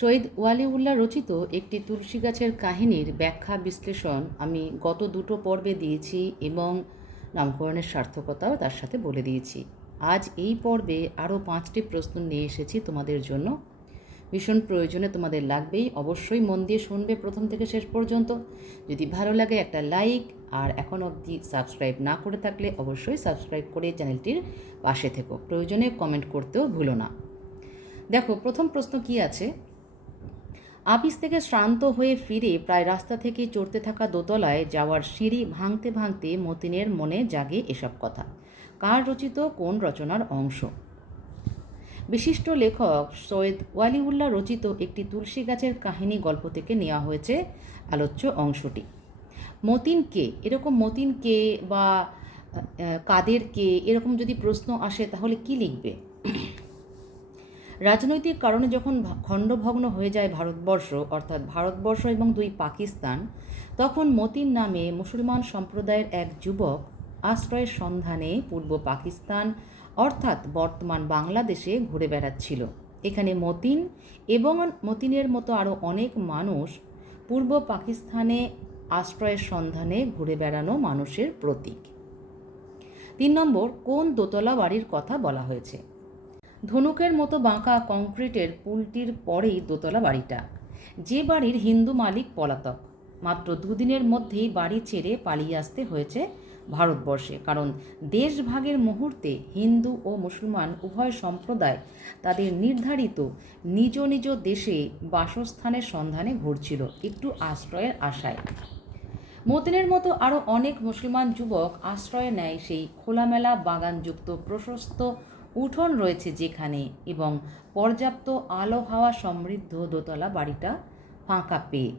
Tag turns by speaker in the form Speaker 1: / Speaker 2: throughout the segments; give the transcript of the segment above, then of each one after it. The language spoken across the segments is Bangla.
Speaker 1: শহীদ ওয়ালিউল্লাহ রচিত একটি তুলসী গাছের কাহিনীর ব্যাখ্যা বিশ্লেষণ আমি গত দুটো পর্বে দিয়েছি এবং নামকরণের সার্থকতাও তার সাথে বলে দিয়েছি। আজ এই পর্বে আরও পাঁচটি প্রশ্ন নিয়ে এসেছি তোমাদের জন্য। ভীষণ প্রয়োজনে তোমাদের লাগবেই। অবশ্যই মন দিয়ে শুনবে প্রথম থেকে শেষ পর্যন্ত। যদি ভালো লাগে একটা লাইক আর এখন অবধি সাবস্ক্রাইব না করে থাকলে অবশ্যই সাবস্ক্রাইব করে চ্যানেলটির পাশে থেকো। প্রয়োজনে কমেন্ট করতেও ভুলো না। দেখো, প্রথম প্রশ্ন কি আছে? আপিস থেকে শ্রান্ত হয়ে ফিরে প্রায় রাস্তা থেকে চড়তে থাকা দোতলায় যাওয়ার সিঁড়ি ভাঙতে ভাঙতে মতিনের মনে জাগে এসব কথা। কার রচিত, কোন রচনার অংশ? বিশিষ্ট লেখক সৈয়দ ওয়ালিউল্লাহ রচিত একটি তুলসী গাছের কাহিনী গল্প থেকে নেওয়া হয়েছে আলোচ্য অংশটি। মতিন কে? এরকম মতিন কে বা কাদের কে? এরকম যদি প্রশ্ন আসে তাহলে কি লিখবে? রাজনৈতিক কারণে যখন খণ্ডভগ্ন হয়ে যায় ভারতবর্ষ, অর্থাৎ ভারতবর্ষ এবং দুই পাকিস্তান, তখন মতিন নামে মুসলমান সম্প্রদায়ের এক যুবক আশ্রয়ের সন্ধানে পূর্ব পাকিস্তান, অর্থাৎ বর্তমান বাংলাদেশে ঘুরে বেড়াচ্ছিল। এখানে মতিন এবং মতিনের মতো আরও অনেক মানুষ পূর্ব পাকিস্তানে আশ্রয়ের সন্ধানে ঘুরে বেড়ানো মানুষের প্রতীক। তিন নম্বর, কোন দোতলা বাড়ির কথা বলা হয়েছে? ধনুকের মতো বাঁকা কংক্রিটের পুলটির পরেই দোতলা বাড়িটা। যে বাড়ির হিন্দু মালিক পলাতক। মাত্র দুদিনের মধ্যেই বাড়ি ছেড়ে পালিয়ে আসতে হয়েছে ভারতবর্ষে, কারণ দেশভাগের মুহূর্তে হিন্দু ও মুসলমান উভয় সম্প্রদায় তাদের নির্ধারিত নিজ নিজ দেশে বাসস্থানের সন্ধানে ঘুরছিল, একটু আশ্রয়ের আশায়। মতিনের মতো আরও অনেক মুসলমান যুবক আশ্রয় নেয় সেই খোলামেলা বাগানযুক্ত প্রশস্ত উঠোন রয়েছে যেখানে এবং পর্যাপ্ত আলো হাওয়া সমৃদ্ধ দোতলা বাড়িটা ফাঁকা পেয়ে।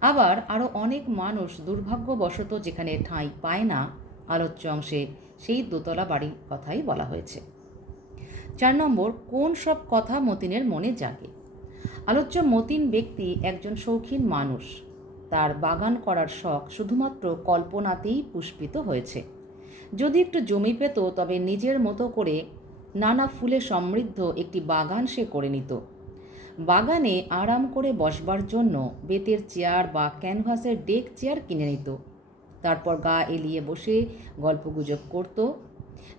Speaker 1: আবার আরও অনেক মানুষ দুর্ভাগ্যবশত যেখানে ঠাঁই পায় না, আলোচ্য অংশে সেই দোতলা বাড়ির কথাই বলা হয়েছে। চার নম্বর, কোন সব কথা মতিনের মনে জাগে? আলোচ্য মতিন ব্যক্তি একজন শৌখিন মানুষ। তার বাগান করার শখ শুধুমাত্র কল্পনাতেই পুষ্পিত হয়েছে। যদি একটু জমি পেত, তবে নিজের মতো করে নানা ফুলে সমৃদ্ধ একটি বাগান সে করে নিত। বাগানে আরাম করে বসবার জন্য বেতের চেয়ার বা ক্যানভাসের ডেক চেয়ার কিনে নিত। তারপর গা এলিয়ে বসে গল্পগুজব করত।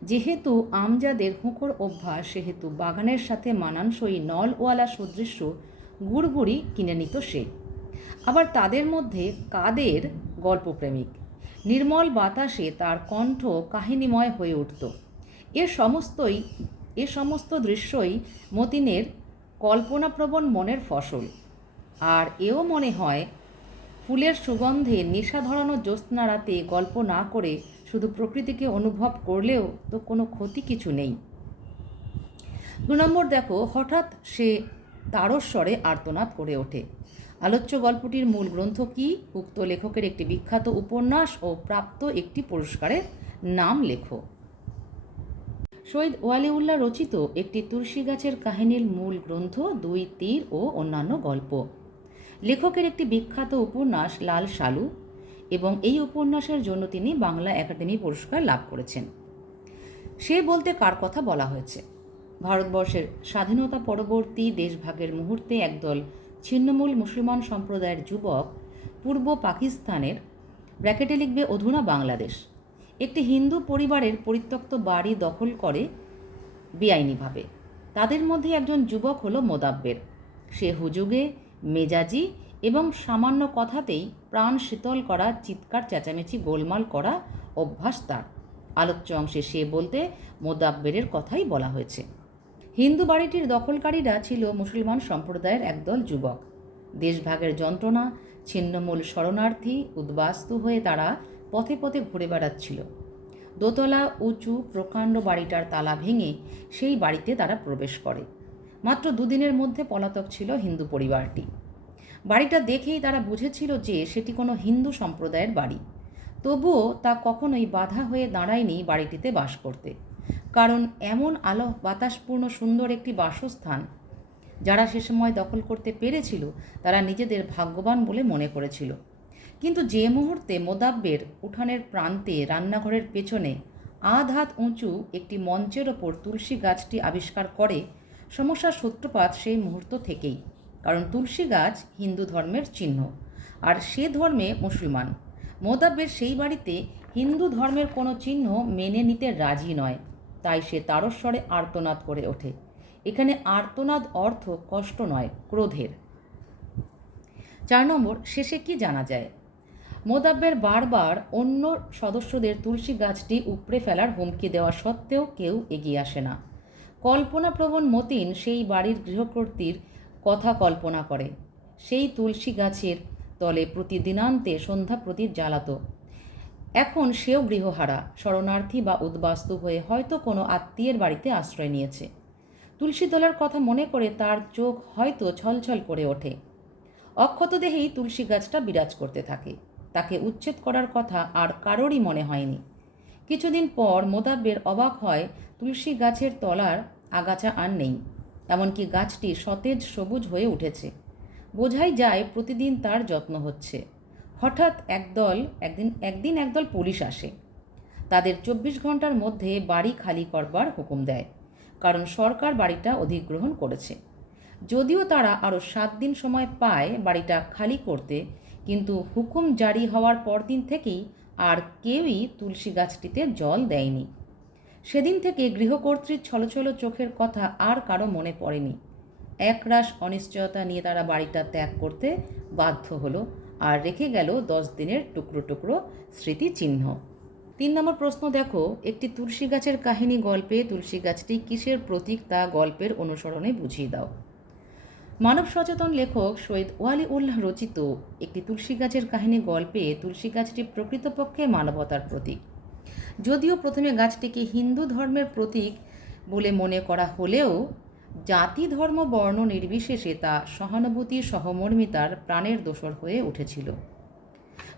Speaker 1: যেহেতু আমজাদের হুঁকোর অভ্যাস, সেহেতু বাগানের সাথে মানানসই নলওয়ালা সদৃশ্য গুড়গুড়ি কিনে নিত সে। আবার তাদের মধ্যে কাদের গল্পপ্রেমিক? নির্মল বাতাসে তার কণ্ঠ কাহিনীময় হয়ে উঠত। এ সমস্তই, এ সমস্ত দৃশ্যই মতিনের কল্পনাপ্রবণ মনের ফসল। আর এও মনে হয়, ফুলের সুগন্ধে নেশা ধরানো জ্যোৎস্না রাতে গল্প না করে শুধু প্রকৃতিকে অনুভব করলেও তো কোনো ক্ষতি কিছু নেই। দু নম্বর দেখো, হঠাৎ সে তারস্বরে আর্তনাদ করে ওঠে। আলোচ্য গল্পটির মূল গ্রন্থ কি? উক্ত লেখকের একটি বিখ্যাত উপন্যাস ও প্রাপ্ত একটি পুরস্কারের নাম লেখো। শহীদ ওয়ালিউল্লাহ রচিত একটি তুলসী গাছের কাহিনীর মূল গ্রন্থ, দুই, তীর ও অন্যান্য গল্প। লেখকের একটি বিখ্যাত উপন্যাস, লাল সালু এবং এই উপন্যাসের জন্য তিনি বাংলা একাডেমি পুরস্কার লাভ করেছেন। সে বলতে কার কথা বলা হয়েছে? ভারতবর্ষের স্বাধীনতা পরবর্তী দেশভাগের মুহূর্তে একদল ছিন্নমূল মুসলমান সম্প্রদায়ের যুবক পূর্ব পাকিস্তানের ব্র্যাকেটে লিখবে, অধুনা বাংলাদেশ। একটি হিন্দু পরিবারের পরিত্যক্ত বাড়ি দখল করে বেআইনিভাবে। তাদের মধ্যে একজন যুবক হলো মোদাব্বের। সে হুজুগে, মেজাজি এবং সামান্য কথাতেই প্রাণ শীতল করা, চিৎকার, চেঁচামেচি, গোলমাল করা অভ্যাস তার। আলোচ্য অংশে সে বলতে মোদাব্বেরের কথাই বলা হয়েছে। হিন্দু বাড়িটির দখলকারীরা ছিল মুসলমান সম্প্রদায়ের একদল যুবক। দেশভাগের যন্ত্রণা, ছিন্নমূল শরণার্থী উদ্বাস্তু হয়ে তারা পথে পথে ঘুরে বেড়াচ্ছিল। দোতলা, উঁচু, প্রকাণ্ড বাড়িটার তালা ভেঙে সেই বাড়িতে তারা প্রবেশ করে। মাত্র দুদিনের মধ্যে পলাতক ছিল হিন্দু পরিবারটি। বাড়িটা দেখেই তারা বুঝেছিল যে সেটি কোনো হিন্দু সম্প্রদায়ের বাড়ি। তবুও তা কখনোই বাধা হয়ে দাঁড়ায়নি বাড়িটিতে বাস করতে। কারণ এমন আলো বাতাসপূর্ণ সুন্দর একটি বাসস্থান, যারা সে সময় দখল করতে পেরেছিল, তারা নিজেদের ভাগ্যবান বলে মনে করেছিল। কিন্তু যে মুহূর্তে মোদাব্বের উঠানের প্রান্তে রান্নাঘরের পেছনে আধ হাত উঁচু একটি মঞ্চের ওপর তুলসী গাছটি আবিষ্কার করে সমস্যার সূত্রপাত সেই মুহূর্ত থেকেই। কারণ তুলসী গাছ হিন্দু ধর্মের চিহ্ন, আর সে ধর্মে মুসলমান। মোদাব্বের সেই বাড়িতে হিন্দু ধর্মের কোনো চিহ্ন মেনে নিতে রাজি নয়। তাই সে তারস্বরে আর্তনাদ করে ওঠে। এখানে আর্তনাদ অর্থ কষ্ট নয়, ক্রোধের। চার নম্বর, শেষে কি জানা যায়? মোদাব্বের বারবার অন্য সদস্যদের তুলসী গাছটি উপড়ে ফেলার হুমকি দেওয়া সত্ত্বেও কেউ এগিয়ে আসে না। কল্পনাপ্রবণ মতিন সেই বাড়ির গৃহকর্তীর কথা কল্পনা করে। সেই তুলসী গাছের তলে প্রতিদিনান্তে সন্ধ্যা প্রদীপ জ্বালাত। এখন সেও গৃহহারা, শরণার্থী বা উদ্বাস্তু হয়ে হয়তো কোনো আত্মীয়ের বাড়িতে আশ্রয় নিয়েছে। তুলসী তলার কথা মনে করে তার চোখ হয়তো ছলছল করে ওঠে। অক্ষত দেহেই তুলসী গাছটা বিরাজ করতে থাকে। তাকে উচ্ছেদ করার কথা আর কারোরই মনে হয়নি। কিছুদিন পর মোদাব্বের অবাক হয়, তুলসী গাছের তলার আগাছা আর নেই, এমনকি গাছটি সতেজ সবুজ হয়ে উঠেছে। বোঝাই যায় প্রতিদিন তার যত্ন হচ্ছে। হঠাৎ একদল, একদিন একদিন একদল পুলিশ আসে। তাদের চব্বিশ ঘণ্টার মধ্যে বাড়ি খালি করবার হুকুম দেয়, কারণ সরকার বাড়িটা অধিগ্রহণ করেছে। যদিও তারা আরও সাত দিন সময় পায় বাড়িটা খালি করতে, কিন্তু হুকুম জারি হওয়ার পরদিন থেকেই আর কেউই তুলসী গাছটিতে জল দেয়নি। সেদিন থেকে গৃহকর্ত্রীর ছলছল চোখের কথা আর কারও মনে পড়েনি। একরাশ অনিশ্চয়তা নিয়ে তারা বাড়িটা ত্যাগ করতে বাধ্য হলো। আর রেখে গেল দশ দিনের টুকরো টুকরো স্মৃতিচিহ্ন। তিন নম্বর প্রশ্ন, দেখো, একটি তুলসী গাছের কাহিনী গল্পে তুলসী গাছটি কিসের প্রতীক তা গল্পের অনুসরণে বুঝিয়ে দাও। মানব সচেতন লেখক সৈয়দ ওয়ালি উল্লাহ রচিত একটি তুলসী গাছের কাহিনী গল্পে তুলসী গাছটি প্রকৃতপক্ষে মানবতার প্রতীক। যদিও প্রথমে গাছটিকে হিন্দু ধর্মের প্রতীক বলে মনে করা হলেও জাতি, ধর্ম, বর্ণ নির্বিশেষে তা সহানুভূতি, সহমর্মিতার প্রাণের দোসর হয়ে উঠেছিল।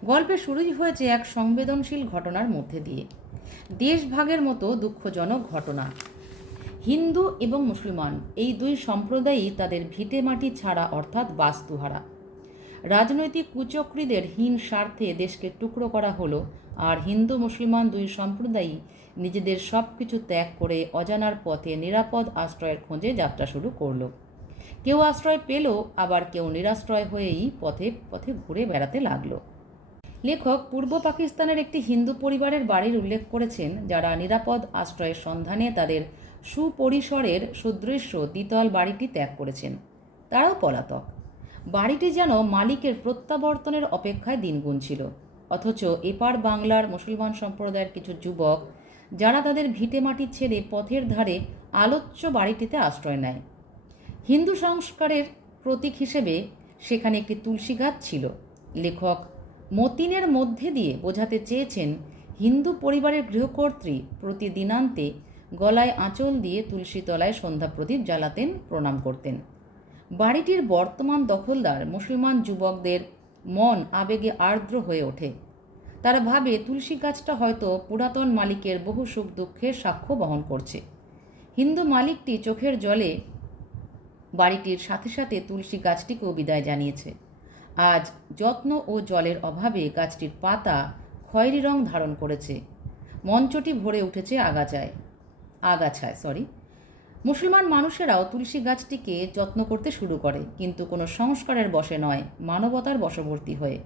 Speaker 1: গল্পের শুরুই হয়েছে এক সংবেদনশীল ঘটনার মধ্যে দিয়ে। দেশভাগের মতো দুঃখজনক ঘটনা। হিন্দু এবং মুসলমান এই দুই সম্প্রদায়ই তাদের ভিটে মাটি ছাড়া অর্থাৎ বাস্তুহারা। রাজনৈতিক কুচক্রীদের হীন স্বার্থে দেশকে টুকরো করা হলো, আর হিন্দু মুসলমান দুই সম্প্রদায়ই নিজেদের সব কিছু ত্যাগ করে অজানার পথে নিরাপদ আশ্রয়ের খোঁজে যাত্রা শুরু করল। কেউ আশ্রয় পেল, আবার কেউ নিরাশ্রয় হয়েই পথে পথে ঘুরে বেড়াতে লাগল। লেখক পূর্ব পাকিস্তানের একটি হিন্দু পরিবারের বাড়ির উল্লেখ করেছেন, যারা নিরাপদ আশ্রয়ের সন্ধানে তাদের সুপরিসরের সুদৃশ্য দ্বিতল বাড়িটি ত্যাগ করেছেন। তারাও পলাতক। বাড়িটি যেন মালিকের প্রত্যাবর্তনের অপেক্ষায় দিন গুনছিল অথচ এপার বাংলার মুসলমান সম্প্রদায়ের কিছু যুবক যারা তাদের ভিটে মাটি ছেড়ে পথের ধারে আলোচ্য বাড়িটিতে আশ্রয় নেয়। হিন্দু সংস্কারের প্রতীক হিসেবে সেখানে একটি তুলসী গাছ ছিল। লেখক মতিনের মধ্যে দিয়ে বোঝাতে চেয়েছেন, হিন্দু পরিবারের গৃহকর্ত্রী প্রতিদিনান্তে গলায় আঁচল দিয়ে তুলসী তলায় সন্ধ্যা প্রদীপ জ্বালাতেন, প্রণাম করতেন। বাড়িটির বর্তমান দখলদার মুসলমান যুবকদের মন আবেগে আর্দ্র হয়ে ওঠে। তারা ভাবে তুলসী গাছটা হয়তো পুরাতন মালিকের বহু সুখ দুঃখের সাক্ষ্য বহন করছে। হিন্দু মালিকটি চোখের জলে বাড়িটির সাথে সাথে তুলসী গাছটিকেও বিদায় জানিয়েছে। আজ যত্ন ও জলের অভাবে গাছটির পাতা খয়েরি রং ধারণ করেছে। মঞ্চটি ভরে উঠেছে আগাছায়। আগাছায় সরি মুসলমান মানুষেরাও তুলসী গাছটিকে যত্ন করতে শুরু করে, কিন্তু কোনো সংস্কারের বশে নয়, মানবতার বশবর্তী হয়ে।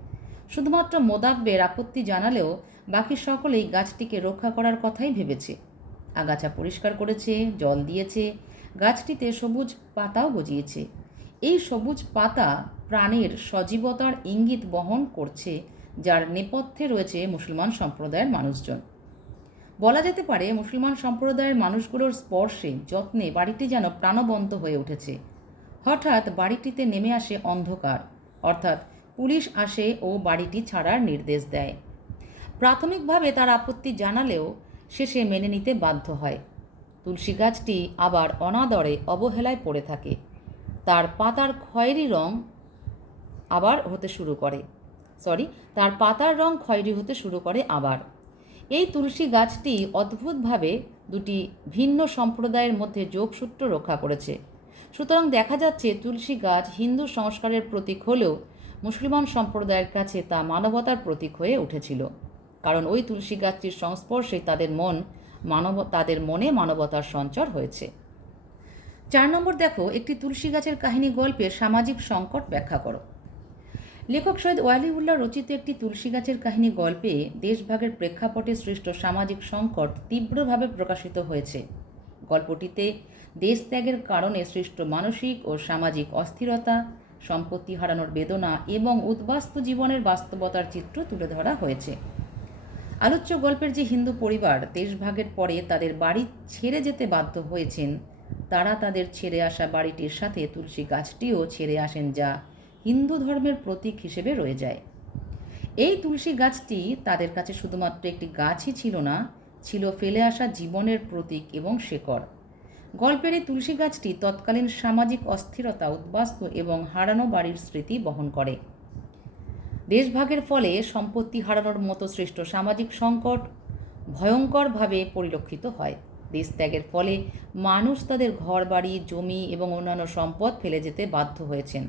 Speaker 1: শুধুমাত্র মোদাব্বের আপত্তি জানালেও বাকি সকলেই গাছটিকে রক্ষা করার কথাই ভেবেছে। আগাছা পরিষ্কার করেছে, জল দিয়েছে, গাছটিতে সবুজ পাতাও গজিয়েছে। এই সবুজ পাতা প্রাণের সজীবতার ইঙ্গিত বহন করছে, যার নেপথ্যে রয়েছে মুসলমান সম্প্রদায়ের মানুষজন। বলা যেতে পারে, মুসলমান সম্প্রদায়ের মানুষগুলোর স্পর্শে, যত্নে বাড়িটি যেন প্রাণবন্ত হয়ে উঠেছে। হঠাৎ বাড়িটিতে নেমে আসে অন্ধকার, অর্থাৎ পুলিশ আসে ও বাড়িটি ছাড়ার নির্দেশ দেয়। প্রাথমিকভাবে তার আপত্তি জানালেও শেষে মেনে নিতে বাধ্য হয়। তুলসী গাছটি আবার অনাদরে অবহেলায় পড়ে থাকে। তার পাতার খয়েরি রং আবার হতে শুরু করে। সরি, তার পাতার রং খয়েরি হতে শুরু করে আবার। এই তুলসী গাছটি অদ্ভুতভাবে দুটি ভিন্ন সম্প্রদায়ের মধ্যে যোগসূত্র রক্ষা করেছে। সুতরাং দেখা যাচ্ছে তুলসী গাছ হিন্দু সংস্কারের প্রতীক হলেও মুসলমান সম্প্রদায়ের কাছে তা মানবতার প্রতীক হয়ে উঠেছিল। কারণ ওই তুলসী গাছটির সংস্পর্শে তাদের মন মানব, তাদের মনে মানবতার সঞ্চার হয়েছে। চার নম্বর দেখো, একটি তুলসী গাছের কাহিনী গল্পের সামাজিক সংকট ব্যাখ্যা করো। লেখক সৈয়দ ওয়ালিউল্লাহ রচিত একটি তুলসী গাছের কাহিনী গল্পে দেশভাগের প্রেক্ষাপটে সৃষ্ট সামাজিক সংকট তীব্রভাবে প্রকাশিত হয়েছে। গল্পটিতে দেশ ত্যাগের কারণে সৃষ্ট মানসিক ও সামাজিক অস্থিরতা সম্পত্তি হারানোর বেদনা এবং উদ্বাস্তু জীবনের বাস্তবতার চিত্র তুলে ধরা হয়েছে। আলোচ্য গল্পের যে হিন্দু পরিবার দেশভাগের পরে তাদের বাড়ি ছেড়ে যেতে বাধ্য হয়েছেন, তারা তাদের ছেড়ে আসা বাড়িটির সাথে তুলসী গাছটিও ছেড়ে আসেন যা হিন্দু ধর্মের প্রতীক হিসেবে রয়ে যায়। এই তুলসী গাছটি তাদের কাছে শুধুমাত্র একটি গাছই ছিল না, ছিল ফেলে আসা জীবনের প্রতীক এবং শেকড়। গল্পের এই তুলসী গাছটি তৎকালীন সামাজিক অস্থিরতা, উদ্বাস্তু এবং হারানো বাড়ির স্মৃতি বহন করে। দেশভাগের ফলে সম্পত্তি হারানোর মতো সৃষ্ট সামাজিক সংকট ভয়ঙ্করভাবে পরিলক্ষিত হয়। দেশ ত্যাগের ফলে মানুষ তাদের ঘর বাড়ি জমি এবং অন্যান্য সম্পদ ফেলে যেতে বাধ্য হয়েছেন।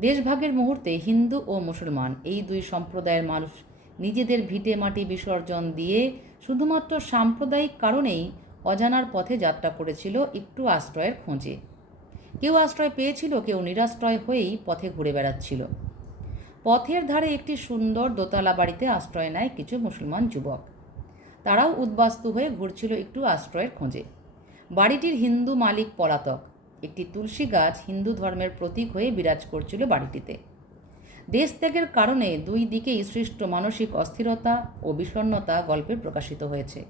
Speaker 1: দেশভাগের মুহূর্তে হিন্দু ও মুসলমান এই দুই সম্প্রদায়ের মানুষ নিজেদের ভিটে মাটি বিসর্জন দিয়ে শুধুমাত্র সাম্প্রদায়িক কারণেই অজানার পথে যাত্রা করেছিল একটু আশ্রয়ের খোঁজে। কেউ আশ্রয় পেয়েছিল, কেউ নিরাশ্রয় হয়েই পথে ঘুরে বেড়াচ্ছিল। পথের ধারে একটি সুন্দর দোতলা বাড়িতে আশ্রয় নেয় কিছু মুসলমান যুবক। তারাও উদ্বাস্তু হয়ে ঘুরছিল একটু আশ্রয়ের খোঁজে। বাড়িটির হিন্দু মালিক পলাতক। একটি তুলসী গাছ হিন্দু ধর্মের প্রতীক হয়ে বিরাজ করছিল বাড়িটিতে। দেশ ত্যাগের কারণে দুই দিকেই সৃষ্ট মানসিক অস্থিরতা ও বিষণ্ণতা গল্পে প্রকাশিত হয়েছে।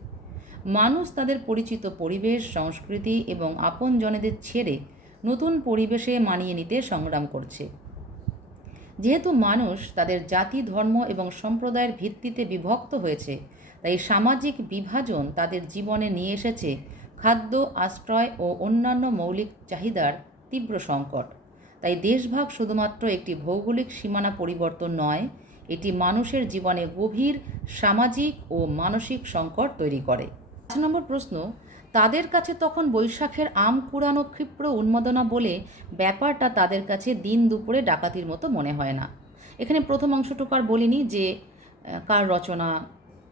Speaker 1: মানুষ তাদের পরিচিত পরিবেশ, সংস্কৃতি এবং আপনজনেদের ছেড়ে নতুন পরিবেশে মানিয়ে নিতে সংগ্রাম করছে। যেহেতু মানুষ তাদের জাতি, ধর্ম এবং সম্প্রদায়ের ভিত্তিতে বিভক্ত হয়েছে, তাই সামাজিক বিভাজন তাদের জীবনে নিয়ে এসেছে খাদ্য, আশ্রয় ও অন্যান্য মৌলিক চাহিদার তীব্র সংকট। তাই দেশভাগ শুধুমাত্র একটি ভৌগোলিক সীমানা পরিবর্তন নয়, এটি মানুষের জীবনে গভীর সামাজিক ও মানসিক সংকট তৈরি করে। নম্বর প্রশ্ন, তাদের কাছে তখন বৈশাখের আম কুড়ানো ক্ষিপ্র উন্মাদনা বলে ব্যাপারটা তাদের কাছে দিন দুপুরে ডাকাতির মতো মনে হয় না। এখানে প্রথম অংশটুকু আর বলিনি যে কার রচনা,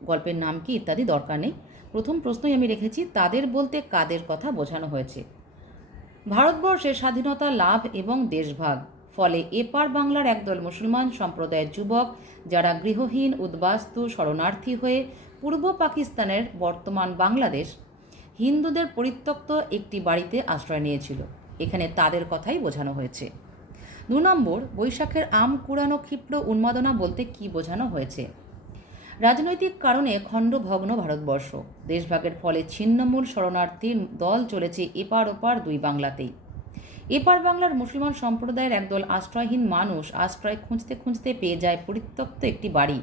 Speaker 1: গল্পের নাম কি ইত্যাদি দরকার নেই। প্রথম প্রশ্নই আমি রেখেছি, তাদের বলতে কাদের কথা বোঝানো হয়েছে। ভারতবর্ষে স্বাধীনতা, লাভ এবং দেশভাগ, ফলে এপার বাংলার একদল মুসলমান সম্প্রদায়ের যুবক, যারা গৃহহীন, উদ্বাস্তু, শরণার্থী হয়ে পূর্ব পাকিস্তানের বর্তমান বাংলাদেশ হিন্দুদের পরিত্যক্ত একটি বাড়িতে আশ্রয় নিয়েছিল। এখানে তাদের কথাই বোঝানো হয়েছে। দু নম্বর, বৈশাখের আম কুড়ানো ক্ষিপ্র উন্মাদনা বলতে কি বোঝানো হয়েছে? রাজনৈতিক কারণে খণ্ডভগ্ন ভারতবর্ষ। দেশভাগের ফলে ছিন্নমূল শরণার্থীর দল চলেছে এপার ওপার দুই বাংলাতেই। এপার বাংলার মুসলমান সম্প্রদায়ের একদল আশ্রয়হীন মানুষ আশ্রয় খুঁজতে খুঁজতে পেয়ে যায় পরিত্যক্ত একটি বাড়ি।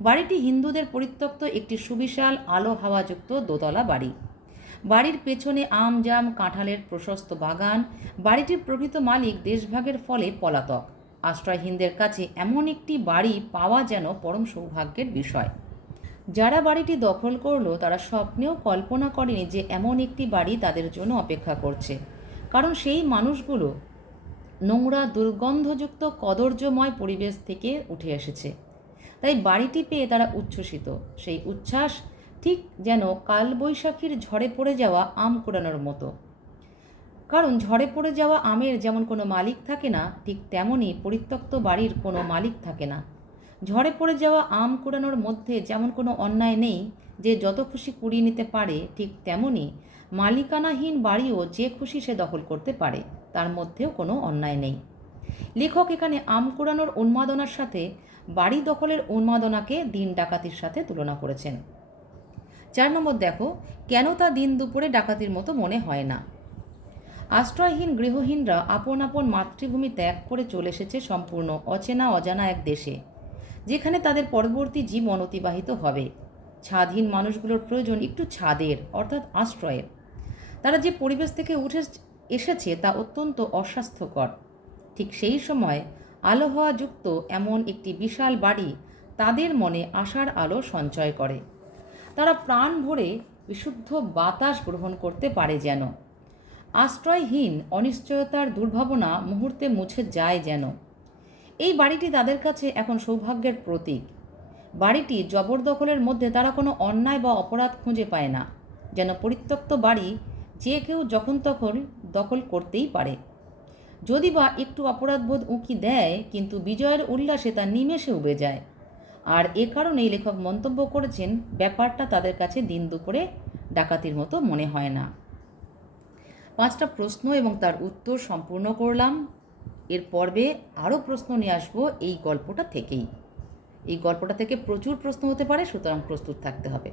Speaker 1: বাড়িটি হিন্দুদের পরিত্যক্ত একটি সুবিশাল আলো হাওয়াযুক্ত দোতলা বাড়ি। বাড়ির পেছনে আম, জাম, কাঁঠালের প্রশস্ত বাগান। বাড়িটির প্রকৃত মালিক দেশভাগের ফলে পলাতক। আশ্রয়হীনদের কাছে এমন একটি বাড়ি পাওয়া যেন পরম সৌভাগ্যের বিষয়। যারা বাড়িটি দখল করল, তারা স্বপ্নেও কল্পনা করেনি যে এমন একটি বাড়ি তাদের জন্য অপেক্ষা করছে। কারণ সেই মানুষগুলো নোংরা, দুর্গন্ধযুক্ত, কদর্যময় পরিবেশ থেকে উঠে এসেছে। তাই বাড়িটি পেয়ে তারা উচ্ছ্বসিত। সেই উচ্ছ্বাস ঠিক যেন কালবৈশাখীর ঝড়ে পড়ে যাওয়া আম কুড়ানোর মতো। কারণ ঝড়ে পড়ে যাওয়া আমের যেমন কোনো মালিক থাকে না, ঠিক তেমনই পরিত্যক্ত বাড়ির কোনো মালিক থাকে না। ঝড়ে পড়ে যাওয়া আম কুড়ানোর মধ্যে যেমন কোনো অন্যায় নেই, যে যত খুশি কুড়িয়ে নিতে পারে, ঠিক তেমনই মালিকানাহীন বাড়িও যে খুশি সে দখল করতে পারে, তার মধ্যেও কোনো অন্যায় নেই। লেখক এখানে আম কুড়ানোর উন্মাদনার সাথে বাড়ি দখলের উন্মাদনাকে দিন ডাকাতির সাথে তুলনা করেছেন। চার নম্বর দেখো, কেন তা দিন দুপুরে ডাকাতির মতো মনে হয় না? আশ্রয়হীন গৃহহীনরা আপন আপন মাতৃভূমি ত্যাগ করে চলে এসেছে সম্পূর্ণ অচেনা অজানা এক দেশে, যেখানে তাদের পরবর্তী জীবন অতিবাহিত হবে। ছাদহীন মানুষগুলোর প্রয়োজন একটু ছাদের, অর্থাৎ আশ্রয়ের। তারা যে পরিবেশ থেকে উঠে এসেছে তা অত্যন্ত অস্বাস্থ্যকর। ঠিক সেই সময় আলো হওয়া যুক্ত এমন একটি বিশাল বাড়ি তাদের মনে আশার আলো সঞ্চয় করে। তারা প্রাণ ভরে বিশুদ্ধ বাতাস গ্রহণ করতে পারে যেন। আশ্রয়হীন অনিশ্চয়তার দুর্ভাবনা মুহূর্তে মুছে যায় যেন। এই বাড়িটি তাদের কাছে এখন সৌভাগ্যের প্রতীক। বাড়িটি জবরদখলের মধ্যে তারা কোনো অন্যায় বা অপরাধ খুঁজে পায় না, যেন পরিত্যক্ত বাড়ি যে কেউ যখন তখন দখল করতেই পারে। যদি বা একটু অপরাধবোধ উঁকি দেয়, কিন্তু বিজয়ের উল্লাসে তা নিমেষে উবে যায়। আর এ কারণেই লেখক মন্তব্য করেছেন, ব্যাপারটা তাদের কাছে দিন দুপুরে ডাকাতির মতো মনে হয় না। পাঁচটা প্রশ্ন এবং তার উত্তর সম্পূর্ণ করলাম। এর পর্বে আরও প্রশ্ন নিয়ে আসব এই গল্পটা থেকেই। এই গল্পটা থেকে প্রচুর প্রশ্ন হতে পারে, সুতরাং প্রস্তুত থাকতে হবে।